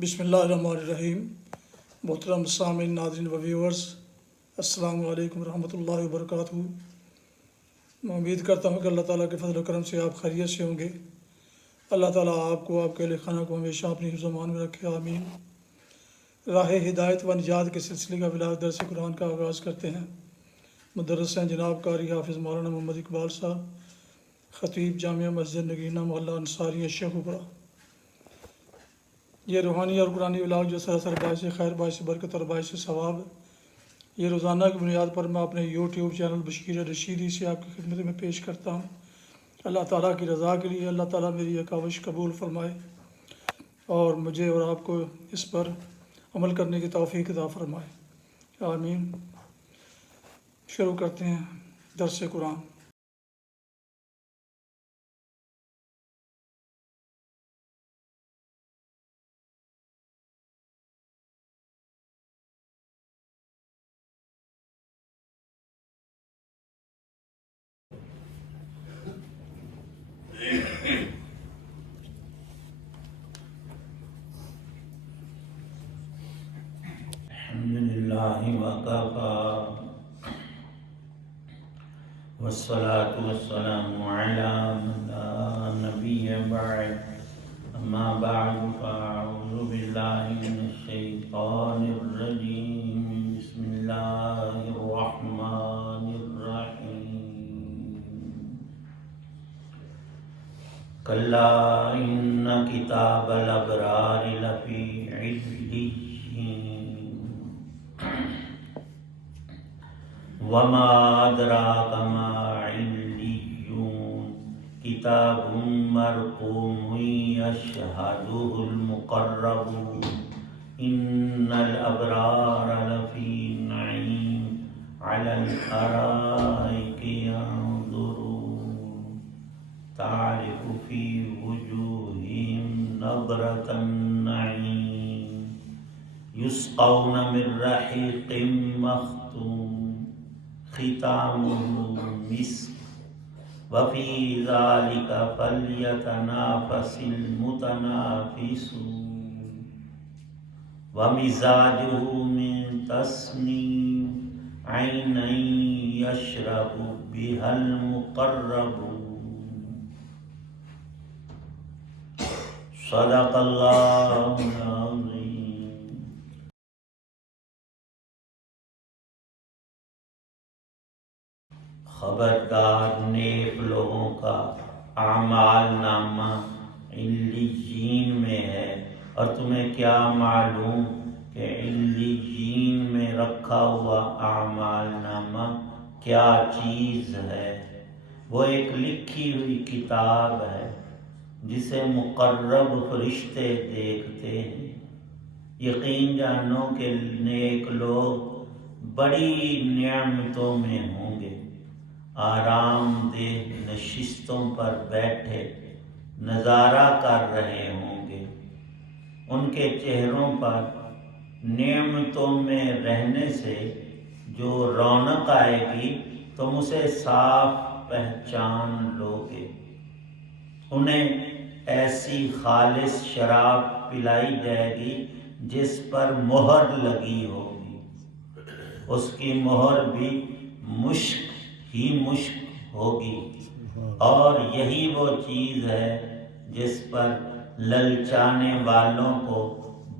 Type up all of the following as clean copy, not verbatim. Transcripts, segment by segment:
بسم اللہ الرحمن الرحیم۔ محترم سامعین، ناظرین و ویورز، السلام علیکم ورحمۃ اللہ وبرکاتہ۔ میں امید کرتا ہوں کہ اللہ تعالیٰ کے فضل و کرم سے آپ خیریت سے ہوں گے۔ اللہ تعالیٰ آپ کو، آپ کے اہل خانہ کو ہمیشہ اپنی حفظ و امان میں رکھے، آمین۔ راہ ہدایت و نجات کے سلسلے کا بلاغ درس قرآن کا آغاز کرتے ہیں۔ مدرس ہیں جناب قاری حافظ مولانا محمد اقبال صاحب، خطیب جامعہ مسجد نگینہ محلہ انصاریہ شیخوپورہ۔ یہ روحانی اور قرآنی بلاغ جو سراسر باعث خیر، باعث برکت اور باعث ثواب ہے، یہ روزانہ کی بنیاد پر میں اپنے یوٹیوب چینل بشیر رشیدی سے آپ کی خدمت میں پیش کرتا ہوں۔ اللہ تعالیٰ کی رضا کے لیے اللہ تعالیٰ میری یہ کاوش قبول فرمائے اور مجھے اور آپ کو اس پر عمل کرنے کی توفیق عطا فرمائے، آمین۔ شروع کرتے ہیں درس قرآن۔ الحمدللہ وکفی والصلاة والسلام علی من لا نبی بعد، اما بعد فاعوذ باللہ من الشیطان الرجیم، بسم اللہ الرحمن الرحیم۔ کلا ان کتاب الابرار لفی علیین وما ادراک ما علیون، کتاب مرقوم یشہدہ المقربون، ان الابرار لفی نعیم علی الارائک ینظرون، تعرف فی وجوہہم نضرۃ النعیم، یسقون من رحیق مختوم ختامہ مسک، وفی ذلک فلیتنافس المتنافسون، ومزاجہ من تسنیم، عینا یشرب بہا المقربون۔ صدق اللہ العظیم۔ خبردار، نیک لوگوں کا اعمال نامہ علیین میں ہے، اور تمہیں کیا معلوم کہ علیین میں رکھا ہوا اعمال نامہ کیا چیز ہے؟ وہ ایک لکھی ہوئی کتاب ہے جسے مقرب فرشتے دیکھتے ہیں۔ یقین جانو کہ نیک لوگ بڑی نعمتوں میں ہوں گے، آرام دہ نشستوں پر بیٹھے نظارہ کر رہے ہوں گے۔ ان کے چہروں پر نعمتوں میں رہنے سے جو رونق آئے گی تم اسے صاف پہچان لو گے۔ انہیں ایسی خالص شراب پلائی جائے گی جس پر مہر لگی ہوگی، اس کی مہر بھی مشک ہی مشک ہوگی، اور یہی وہ چیز ہے جس پر للچانے والوں کو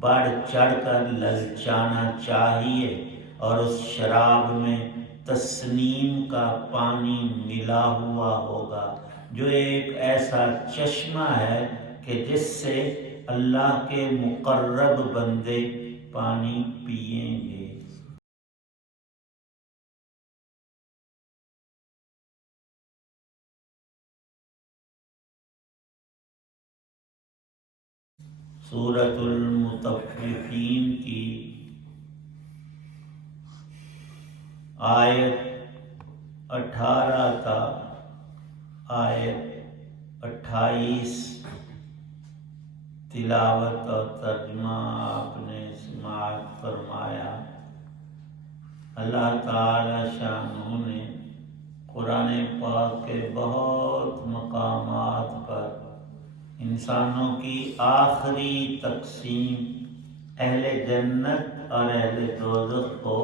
بڑھ چڑھ کر للچانا چاہیے، اور اس شراب میں تسنیم کا پانی ملا ہوا ہوگا، جو ایک ایسا چشمہ ہے کہ جس سے اللہ کے مقرب بندے پانی پئیں گے۔ سورۃ المطففین کی آیت 18 تا آیت 28 تلاوت اور ترجمہ آپ نے سماعت فرمایا۔ اللہ تعالی شانہ نے قرآن پاک کے بہت مقامات پر انسانوں کی آخری تقسیم اہل جنت اور اہل دوزخ کو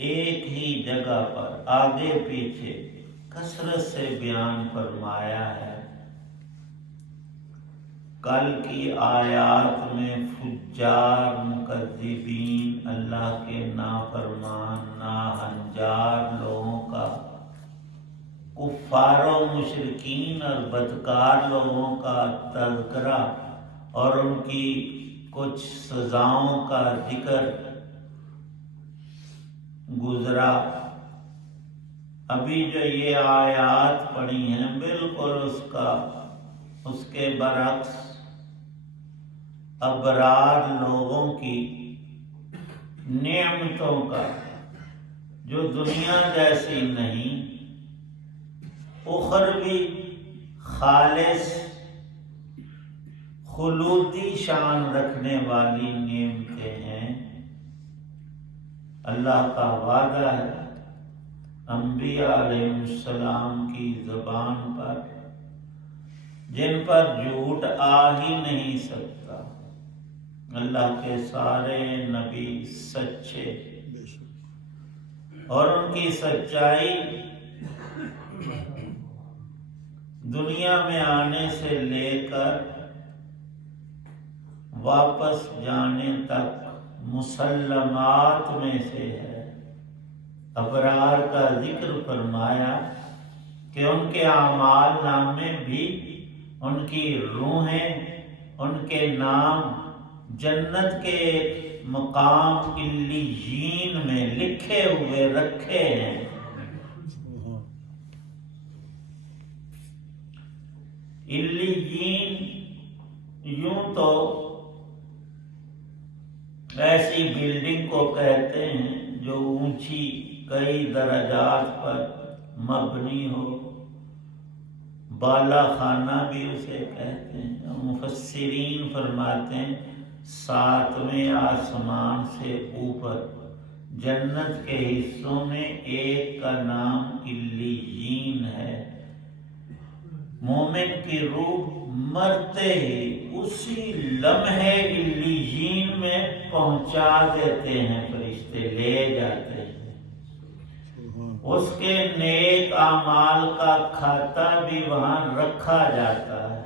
ایک ہی جگہ پر آگے پیچھے کثرت سے بیان فرمایا ہے۔ کل کی آیات میں فجار، مکذبین، اللہ کے نافرمان، ناہنجار لوگوں کا، کفار و مشرکین اور بدکار لوگوں کا تذکرہ اور ان کی کچھ سزاؤں کا ذکر گزرا۔ ابھی جو یہ آیات پڑھی ہیں بالکل اس کے برعکس ابرار لوگوں کی نعمتوں کا جو دنیا جیسی نہیں، اخروی خالص خلودی شان رکھنے والی نعمتیں ہیں۔ اللہ کا وعدہ ہے انبیاء علیہ السلام کی زبان پر، جن پر جھوٹ آ ہی نہیں سکتا۔ اللہ کے سارے نبی سچے، اور ان کی سچائی دنیا میں آنے سے لے کر واپس جانے تک مسلمات میں سے ہے۔ ابرار کا ذکر فرمایا کہ ان کے اعمال نامے بھی، ان کی روحیں، ان کے نام جنت کے ایک مقام علیین میں لکھے ہوئے رکھے ہیں۔ علیین یوں تو ایسی بلڈنگ کو کہتے ہیں جو اونچی کئی درجات پر مبنی ہو، بالا خانہ بھی اسے کہتے ہیں۔ مفسرین فرماتے ہیں 7ویں آسمان سے اوپر جنت کے حصوں میں ایک کا نام علیین ہے۔ مومن کی روح مرتے ہی اسی لمحے علیین میں پہنچا دیتے ہیں فرشتے، لے جاتے ہیں۔ اس کے نیک اعمال کا کھاتا بھی وہاں رکھا جاتا ہے۔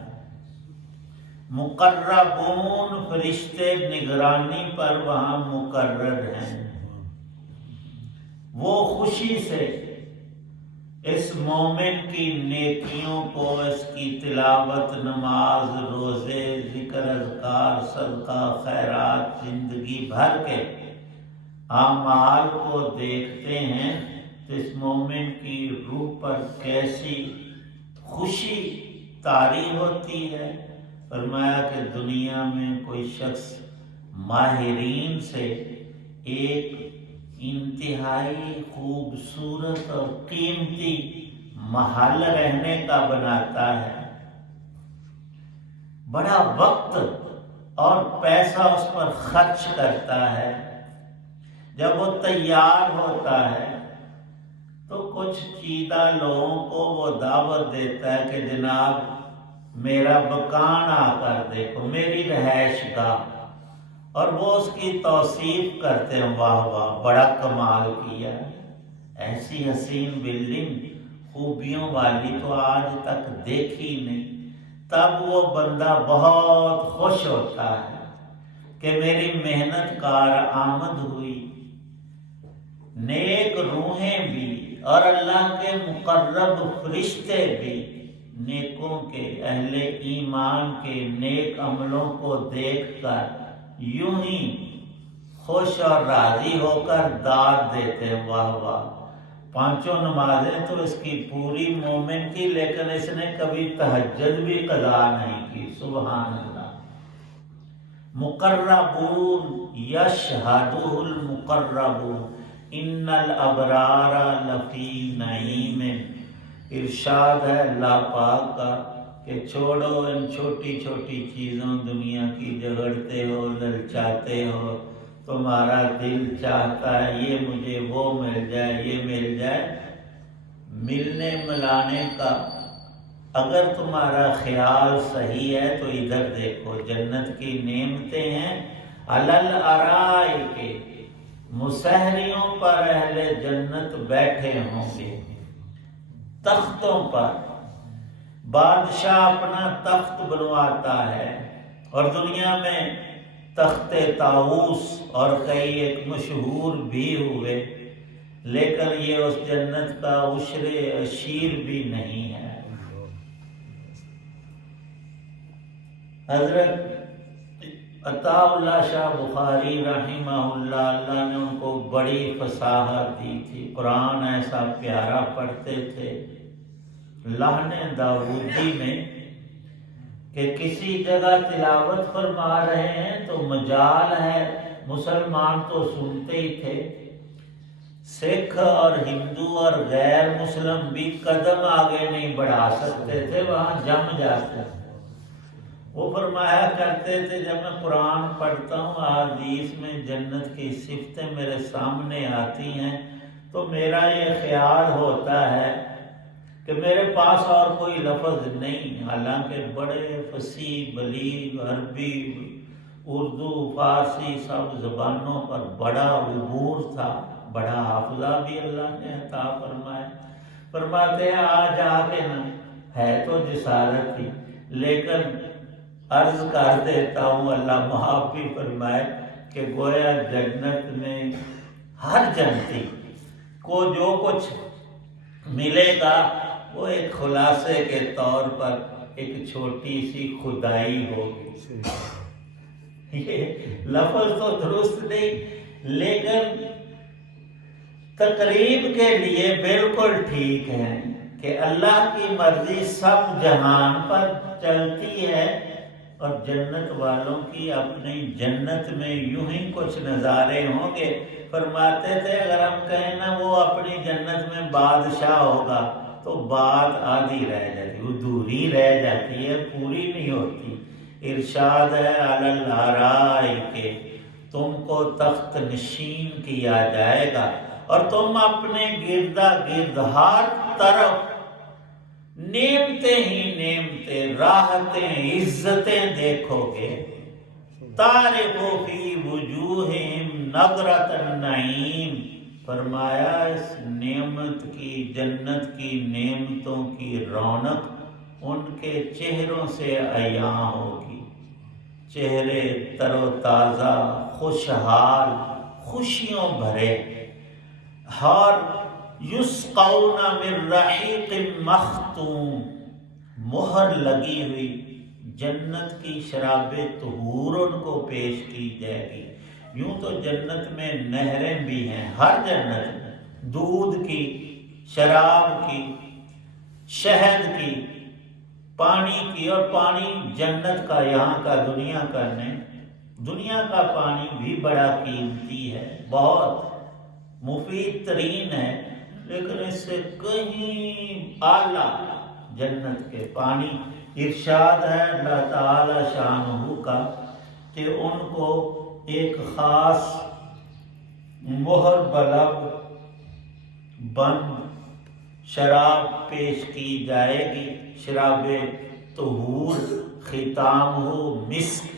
مقربون فرشتے نگرانی پر وہاں مقرر ہیں۔ وہ خوشی سے اس مومن کی نیکیوں کو، اس کی تلاوت، نماز، روزے، ذکر، اذکار، صدقہ، خیرات، زندگی بھر کے اعمال کو دیکھتے ہیں تو اس مومن کی روح پر کیسی خوشی طاری ہوتی ہے۔ فرمایا کہ دنیا میں کوئی شخص ماہرین سے ایک انتہائی خوبصورت اور قیمتی محل رہنے کا بناتا ہے، بڑا وقت اور پیسہ اس پر خرچ کرتا ہے، جب وہ تیار ہوتا ہے تو کچھ چیدہ لوگوں کو وہ دعوت دیتا ہے کہ جناب میرا مکان آ کر دیکھو، میری رہائش گاہ، اور وہ اس کی توصیف کرتے ہیں، واہ واہ بڑا کمال کیا، ایسی حسین بلڈنگ خوبیوں والی تو آج تک دیکھی نہیں۔ تب وہ بندہ بہت خوش ہوتا ہے کہ میری محنت کار آمد ہوئی۔ نیک روحیں بھی اور اللہ کے مقرب فرشتے بھی نیکوں کے، اہل ایمان کے نیک عملوں کو دیکھ کر یوں ہی خوش اور راضی ہو کر داد دیتے ہیں، واہ واہ۔ 5 نمازیں تو اس کی پوری مومن کی، لیکن اس نے کبھی تہجد بھی قضا نہیں کی، سبحان اللہ۔ مقربون یشہدہ المقربون ان الابرار لفی نعیم۔ ارشاد ہے اللہ پاک کا کہ چھوڑو ان چھوٹی چھوٹی چیزوں دنیا کی، جھگڑتے ہو، للچاتے ہو، تمہارا دل چاہتا ہے یہ مجھے، وہ مل جائے، یہ مل جائے۔ ملنے ملانے کا اگر تمہارا خیال صحیح ہے تو ادھر دیکھو، جنت کی نعمتیں ہیں، علل ارائک، مسہریوں پر اہل جنت بیٹھے ہوں گے، تختوں پر۔ بادشاہ اپنا تخت بنواتا ہے، اور دنیا میں تخت طاؤس اور کئی ایک مشہور بھی ہوئے، لیکن یہ اس جنت کا عشر عشیر بھی نہیں ہے۔ حضرت عطا اللہ شاہ بخاری رحمہ اللہ، اللہ نے ان کو بڑی فصاحت دی تھی، قرآن ایسا پیارا پڑھتے تھے۔ لحن داودی میں کہ کسی جگہ تلاوت فرما رہے ہیں تو مجال ہے، مسلمان تو سنتے ہی تھے، سکھ اور ہندو اور غیر مسلم بھی قدم آگے نہیں بڑھا سکتے تھے، وہاں جم جاتے تھے۔ وہ فرمایا کرتے تھے جب میں قرآن پڑھتا ہوں، احادیث میں جنت کی صفتیں میرے سامنے آتی ہیں تو میرا یہ خیال ہوتا ہے کہ میرے پاس اور کوئی لفظ نہیں، حالانکہ بڑے فصیح بلیغ عربی اردو فارسی سب زبانوں پر بڑا عبور تھا، بڑا حافظہ بھی اللہ نے عطا فرمایا۔ فرماتے ہیں آج آ کے نا ہے تو جسارت ہی، لیکن عرض کر دیتا ہوں، اللہ معاف بھی فرمائے، کہ گویا جنت میں ہر جنتی کو جو کچھ ملے گا وہ ایک خلاصے کے طور پر ایک چھوٹی سی خدائی ہوگی۔ یہ لفظ تو درست نہیں، لیکن تقریب کے لیے بالکل ٹھیک ہے کہ اللہ کی مرضی سب جہان پر چلتی ہے، اور جنت والوں کی اپنی جنت میں یوں ہی کچھ نظارے ہوں گے۔ فرماتے تھے اگر ہم کہیں نا وہ اپنی جنت میں بادشاہ ہوگا تو بات آدھی رہ جاتی، ادھوری رہ جاتی ہے، پوری نہیں ہوتی۔ ارشاد ہے علی الارائک، تم کو تخت نشین کیا جائے گا، اور تم اپنے گردا گرد ہر طرف نعمتیں ہی نعمتیں، راحتیں، عزتیں دیکھو گے۔ تعرف فی وجوہہم نظرۃ النعیم، فرمایا اس نعمت کی، جنت کی نعمتوں کی رونق ان کے چہروں سے عیاں ہوگی، چہرے تر و تازہ، خوشحال، خوشیوں بھرے۔ اور یسقون من رحیق مختوم، مہر لگی ہوئی جنت کی شراب طہور ان کو پیش کی جائے گی۔ یوں تو جنت میں نہریں بھی ہیں، ہر جنت میں، دودھ کی، شراب کی، شہد کی، پانی کی، اور پانی جنت کا، یہاں کا دنیا کا نہیں۔ دنیا کا پانی بھی بڑا قیمتی ہے، بہت مفید ترین ہے، لیکن اس سے کہیں اعلیٰ جنت کے پانی۔ ارشاد ہے اللہ تعالی شانہ کا کہ ان کو ایک خاص مہر بلب بند شراب پیش کی جائے گی، شراب طہور، ختام ہو مسک،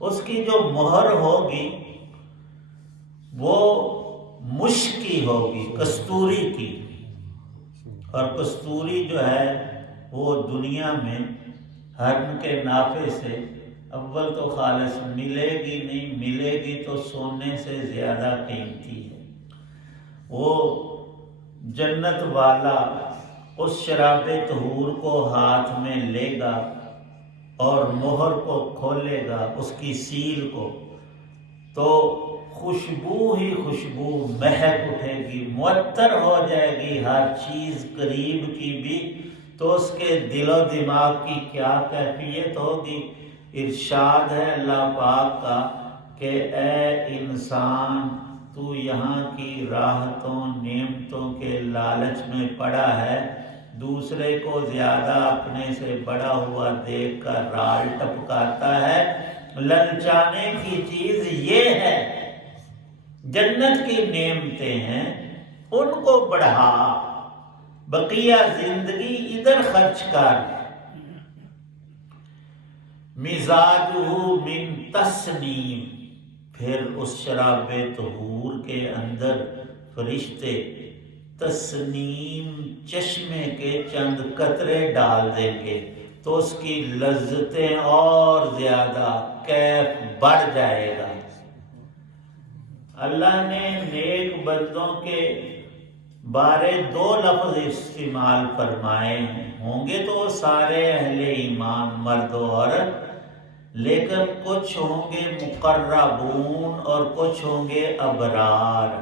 اس کی جو مہر ہوگی وہ مشک کی ہوگی، کستوری کی، اور کستوری جو ہے وہ دنیا میں ہرن کے نافے سے اول تو خالص ملے گی نہیں، ملے گی تو سونے سے زیادہ قیمتی ہے۔ وہ جنت والا اس شراب طہور کو ہاتھ میں لے گا اور مہر کو کھولے گا، اس کی سیل کو، تو خوشبو ہی خوشبو مہک اٹھے گی، معطر ہو جائے گی ہر چیز قریب کی بھی، تو اس کے دل و دماغ کی کیا کیفیت ہوگی۔ ارشاد ہے اللہ پاک کا کہ اے انسان، تو یہاں کی راحتوں نعمتوں کے لالچ میں پڑا ہے، دوسرے کو زیادہ اپنے سے بڑا ہوا دیکھ کر رال ٹپکاتا ہے۔ للچانے کی چیز یہ ہے، جنت کی نعمتیں ہیں، ان کو بڑھا، بقیہ زندگی ادھر خرچ کر، مزاجہ من تسنیم، پھر اس شراب طہور کے اندر فرشتے تسنیم چشمے کے چند قطرے ڈال دیں گے تو اس کی لذتیں اور زیادہ کیف بڑھ جائے گا۔ اللہ نے نیک بندوں کے بارے 2 لفظ استعمال فرمائے ہیں، ہوں گے تو سارے اہل ایمان مرد و عورت، لیکن کچھ ہوں گے مقربون اور کچھ ہوں گے ابرار۔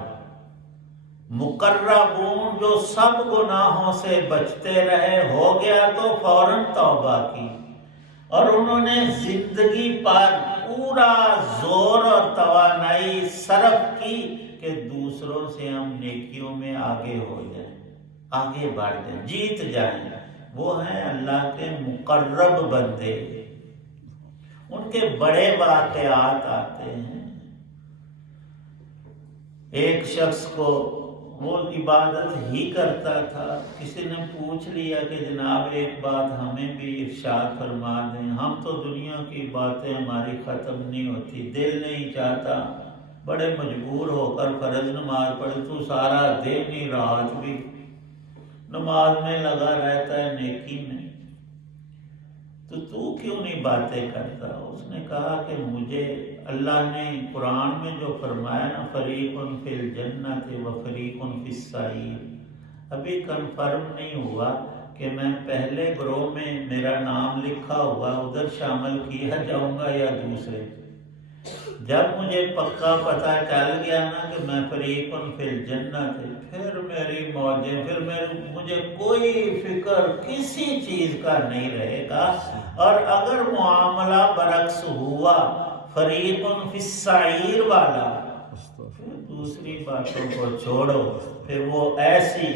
مقربون جو سب گناہوں سے بچتے رہے، ہو گیا تو فوراً توبہ کی، اور انہوں نے زندگی پر پورا زور اور توانائی صرف کی کہ دوسروں سے ہم نیکیوں میں آگے ہو جائیں، آگے بڑھ جائیں، جیت جائیں۔ وہ ہیں اللہ کے مقرب بندے، ان کے بڑے واقعات آتے ہیں۔ ایک شخص کو، وہ عبادت ہی کرتا تھا، کسی نے پوچھ لیا کہ جناب ایک بات ہمیں بھی ارشاد فرما دیں، ہم تو دنیا کی باتیں ہماری ختم نہیں ہوتی، دل نہیں چاہتا، بڑے مجبور ہو کر فرض نماز پڑھی، تو سارا دن ہی رات بھی نماز میں لگا رہتا ہے، نیکی میں، تو کیوں نہیں باتیں کرتا؟ اس نے کہا کہ مجھے اللہ نے قرآن میں جو فرمایا نا، فریق فی الجنت و فریق فی السعیر، ابھی کنفرم نہیں ہوا کہ میں پہلے گروہ میں میرا نام لکھا ہوا ادھر شامل کیا جاؤں گا یا دوسرے۔ جب مجھے پکا پتہ چل گیا نا کہ میں فریق فی الجنت، پھر میری موجیں، پھر مجھے کوئی فکر کسی چیز کا نہیں رہے گا۔ اور اگر معاملہ برعکس ہوا فریق فی السعیر والا، پھر دوسری باتوں کو چھوڑو، پھر وہ ایسی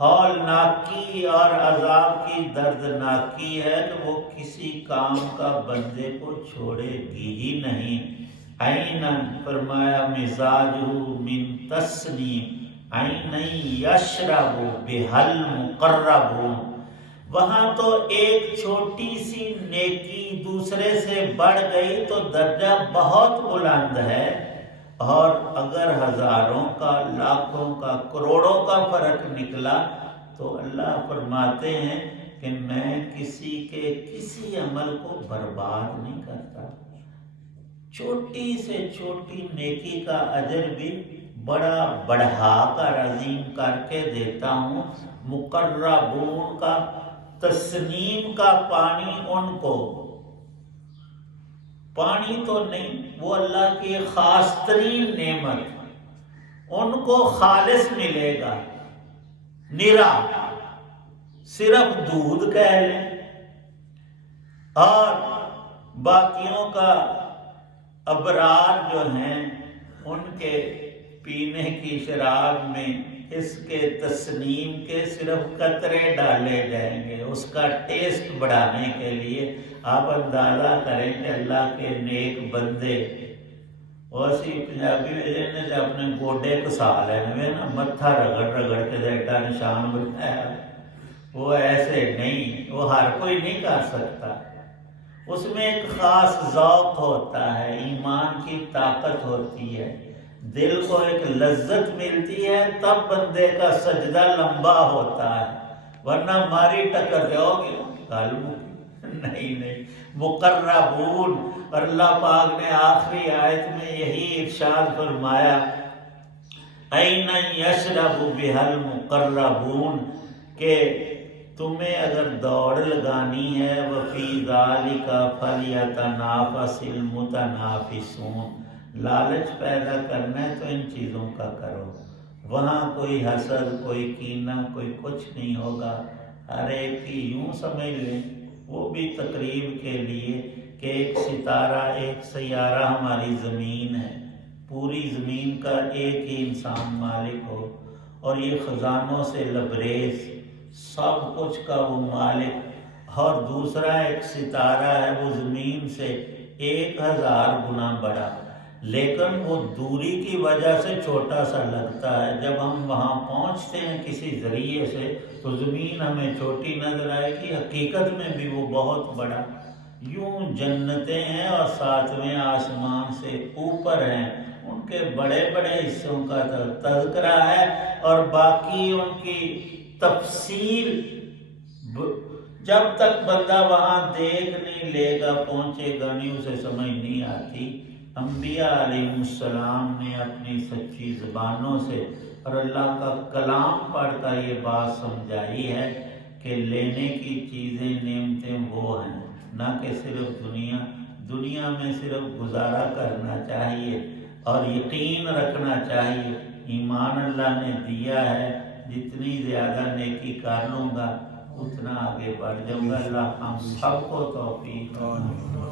ہولناکی اور عذاب کی دردناکی ہے کہ وہ کسی کام کا بندے کو چھوڑے گی ہی نہیں۔ عیناً فرمایا مزاجہ من تسنیم، عیناً یشرب بہا المقربون۔ وہاں تو ایک چھوٹی سی نیکی دوسرے سے بڑھ گئی تو درجہ بہت بلند ہے، اور اگر ہزاروں کا، لاکھوں کا، کروڑوں کا فرق نکلا تو اللہ فرماتے ہیں کہ میں کسی کے کسی عمل کو برباد نہیں کرتا، چھوٹی سے چھوٹی نیکی کا اجر بھی بڑا بڑھا کر عظیم کر کے دیتا ہوں۔ مقربون کا تسنیم کا پانی، ان کو پانی تو نہیں، وہ اللہ کی خاص ترین نعمت، ان کو خالص ملے گا، نرا، صرف دودھ کہہ لیں، اور باقیوں کا ابرار جو ہیں ان کے پینے کی شراب میں اس کے تسنیم کے صرف قطرے ڈالے جائیں گے، اس کا ٹیسٹ بڑھانے کے لیے۔ آپ اندازہ کریں کہ اللہ کے نیک بندے اسی پنجابی میں اپنے گوڈے کسا لینے نا، متھا رگڑ رگڑ کے ایڈا نشان بنایا، وہ ایسے نہیں، وہ ہر کوئی نہیں کر سکتا، اس میں ایک خاص ذوق ہوتا ہے، ایمان کی طاقت ہوتی ہے، دل کو ایک لذت ملتی ہے، تب بندے کا سجدہ لمبا ہوتا ہے، ورنہ ماری ٹکر جاؤ گے نہیں۔ مقربون، اور اللہ پاک نے آخری آیت میں یہی ارشاد فرمایا، این یشرب بہا المقربون، کہ تمہیں اگر دوڑ لگانی ہے وفی ذالک فلیتنافس المتنافسون، لالچ پیدا کرنا ہے تو ان چیزوں کا کرو، وہاں کوئی حسد، کوئی کینہ، کوئی کچھ نہیں ہوگا، ہر ایک کی یوں سمجھ لیں وہ بھی تقریب کے لیے کہ ایک ستارہ، ایک سیارہ ہماری زمین ہے، پوری زمین کا ایک ہی انسان مالک ہو، اور یہ خزانوں سے لبریز، سب کچھ کا وہ مالک، اور دوسرا ایک ستارہ ہے وہ زمین سے 1000 گنا بڑا، لیکن وہ دوری کی وجہ سے چھوٹا سا لگتا ہے، جب ہم وہاں پہنچتے ہیں کسی ذریعے سے تو زمین ہمیں چھوٹی نظر آئے گی، حقیقت میں بھی وہ بہت بڑا۔ یوں جنتیں ہیں اور ساتویں آسمان سے اوپر ہیں، ان کے بڑے بڑے حصوں کا تذکرہ ہے، اور باقی ان کی تفصیل جب تک بندہ وہاں دیکھ نہیں لے گا، پہنچے گا نہیں، اسے سمجھ نہیں آتی۔ انبیاء علیہ السلام نے اپنی سچی زبانوں سے اور اللہ کا کلام پڑھ کر یہ بات سمجھائی ہے کہ لینے کی چیزیں نعمتیں وہ ہیں، نہ کہ صرف دنیا میں صرف گزارا کرنا چاہیے اور یقین رکھنا چاہیے۔ ایمان اللہ نے دیا ہے، جتنی زیادہ نیکی کر لوں گا اتنا آگے بڑھ جاؤں گا۔ اللہ ہم سب کو توفیق عطا۔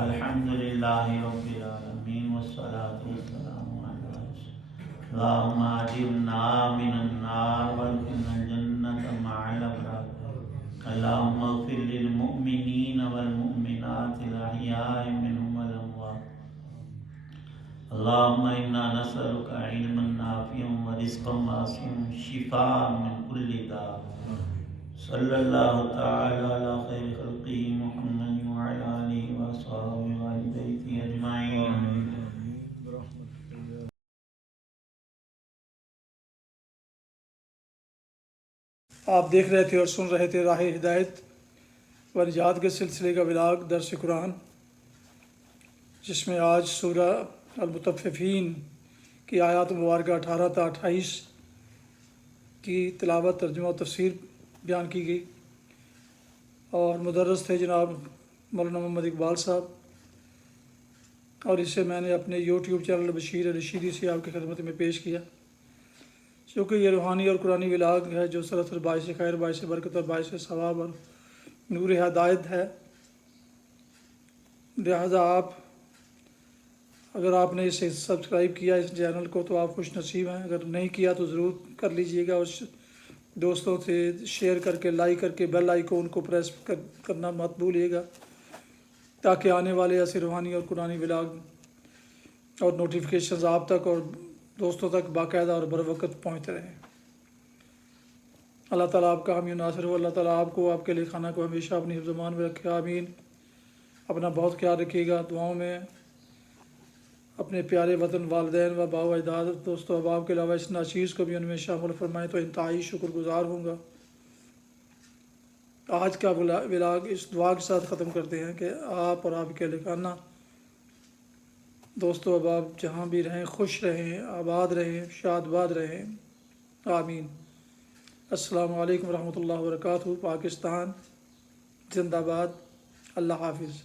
الحمدللہ رب العالمین والصلاة والسلام علی رسول اللہم اجرنا من النار وادخلنا الجنة مع الابرار۔ اللہم اغفر للمؤمنین والمؤمنات الاحیاء منهم والاموات۔ اللہم انا نسألک علما نافعا ورزقا واسعا شفاء من کل داء۔ صلی اللہ تعالی علی خیر خلقہ محمد وعلی آلہ وصحبہ وآل بیتہ اجمعین۔ آپ دیکھ رہے تھے اور سن رہے تھے راہ ہدایت و نجات کے سلسلے کا ولاگ درس قرآن، جس میں آج سورہ المطففین کی آیات مبارکہ 18 تا 28 کی تلاوت، ترجمہ و تفسیر بیان کی گئی، اور مدرس تھے جناب مولانا محمد اقبال صاحب، اور اسے میں نے اپنے یوٹیوب چینل بشیر رشیدی سے آپ کی خدمت میں پیش کیا، چونکہ یہ روحانی اور قرآنی ولاگ ہے جو سراسر باعث خیر، باعث برکت اور باعث ثواب اور نور ہدایت ہے۔ لہذا اگر آپ نے اسے سبسکرائب کیا اس چینل کو تو آپ خوش نصیب ہیں، اگر نہیں کیا تو ضرور کر لیجئے گا، اور دوستوں سے شیئر کر کے، لائک کر کے، بیل آئیکن کو پریس کرنا مت بھولیے گا، تاکہ آنے والے ایسے روحانی اور قرآنی ولاگ اور نوٹیفیکیشنز آپ تک اور دوستوں تک باقاعدہ اور بروقت پہنچتے رہیں۔ اللہ تعالیٰ آپ کا حامی و ناصر ہو، اللہ تعالیٰ آپ کو، آپ کے لئے خانہ کو ہمیشہ اپنی حفظ و امان میں رکھے، آمین۔ اپنا بہت خیال رکھیے گا، دعاؤں میں اپنے پیارے وطن، والدین و باء و اجداد، دوست و احباب کے علاوہ اس ناچیز کو بھی ان میں شامل فرمائیں تو انتہائی شکر گزار ہوں گا۔ آج کا ولاگ اس دعا کے ساتھ ختم کرتے ہیں کہ آپ اور آپ کے اہل خانہ، دوست و احباب جہاں بھی رہیں خوش رہیں، آباد رہیں، شاد باد رہیں، آمین۔ السلام علیکم ورحمۃ اللہ وبرکاتہ۔ پاکستان زندہ باد۔ اللہ حافظ۔